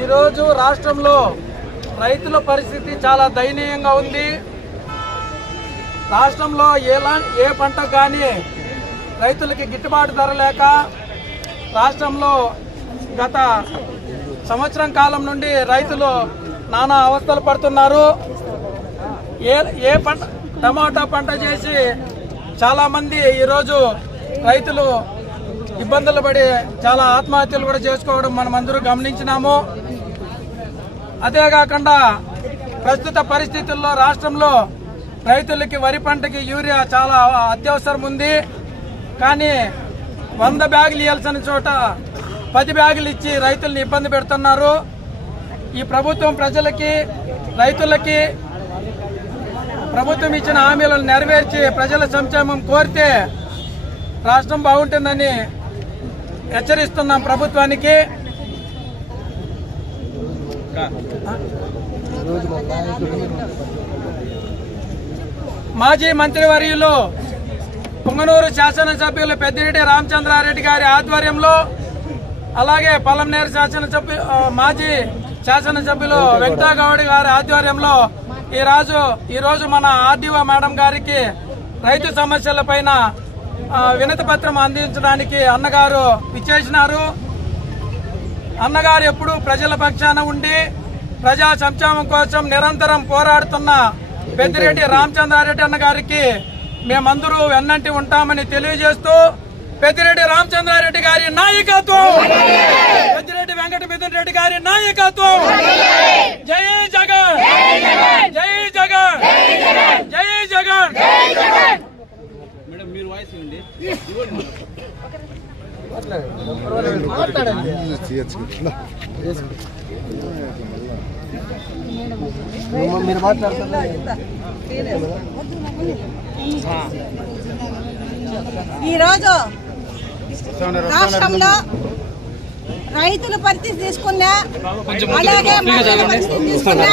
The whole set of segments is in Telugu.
ఈరోజు రాష్ట్రంలో రైతుల పరిస్థితి చాలా దయనీయంగా ఉంది. రాష్ట్రంలో ఎలా ఏ పంట కానీ రైతులకి గిట్టుబాటు ధర లేక రాష్ట్రంలో గత సంవత్సరం కాలం నుండి రైతులు నానా అవస్థలు పడుతున్నారు. ఏ ఏ పంట టమాటా పంట చేసి చాలామంది ఈరోజు రైతులు ఇబ్బందులు పడి చాలా ఆత్మహత్యలు కూడా చేసుకోవడం మనం అందరూ గమనించినాము. అదే కాకుండా ప్రస్తుత పరిస్థితుల్లో రాష్ట్రంలో రైతులకి వరి పంటకి యూరియా చాలా అత్యవసరం ఉంది. కానీ వంద బ్యాగులు ఇవ్వాల్సిన చోట పది బ్యాగులు ఇచ్చి రైతుల్ని ఇబ్బంది పెడుతున్నారు. ఈ ప్రభుత్వం ప్రజలకి రైతులకి ప్రభుత్వం ఇచ్చిన హామీలను నెరవేర్చి ప్రజల సంక్షేమం కోరితే రాష్ట్రం బాగుంటుందని హెచ్చరిస్తున్నాం ప్రభుత్వానికి. మాజీ మంత్రివర్యులు పుంగనూరు శాసనసభ్యులు పెద్దిరెడ్డి రామచంద్రారెడ్డి గారి ఆధ్వర్యంలో అలాగే పలంనేరు శాసనసభ్యు మాజీ శాసనసభ్యులు వెంకటగౌడి గారి ఆధ్వర్యంలో ఈ రోజు ఈ రోజు మన ఆర్డీఓ మేడం గారికి రైతు సమస్యల పైన వినతి పత్రం అందించడానికి అన్నగారు విచ్చేసినారు. అన్నగారు ఎప్పుడు ప్రజల పక్షాన ఉండి ప్రజా సంక్షేమం కోసం నిరంతరం పోరాడుతున్న పెద్దిరెడ్డి రామచంద్రారెడ్డి అన్న గారికి మేమందరూ వెన్నంటి ఉంటామని తెలియజేస్తూ పెద్దిరెడ్డి రామచంద్రారెడ్డి గారి నాయకత్వం! పెద్దిరెడ్డి వెంకట మిథున్ రెడ్డి గారి నాయకత్వం! జై జగన్! జై జగన్! జై జగన్! మీరు మాట్లాడుతున్నారు ఈరోజు రాష్ట్రంలో రైతుల పరిస్థితి తీసుకున్నా అలాగే మహిళల పరిస్థితి తీసుకున్నా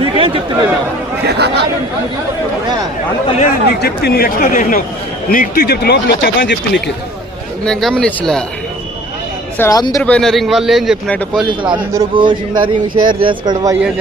నీకేం చెప్తున్నా అంత లేదు నీకు చెప్తే నువ్వు ఎక్స్ట్రా చేసినావు. నీకు చెప్తే లోపల వచ్చాక అని చెప్తే నీకు. నేను గమనించలే. సార్ అందరూ పోయినారు ఇంక వాళ్ళు ఏం చెప్పినట్టు పోలీసులు? అందరూ కూర్చున్నారు ఇంక షేర్ చేసుకోవడం ఏం చేస్తారు?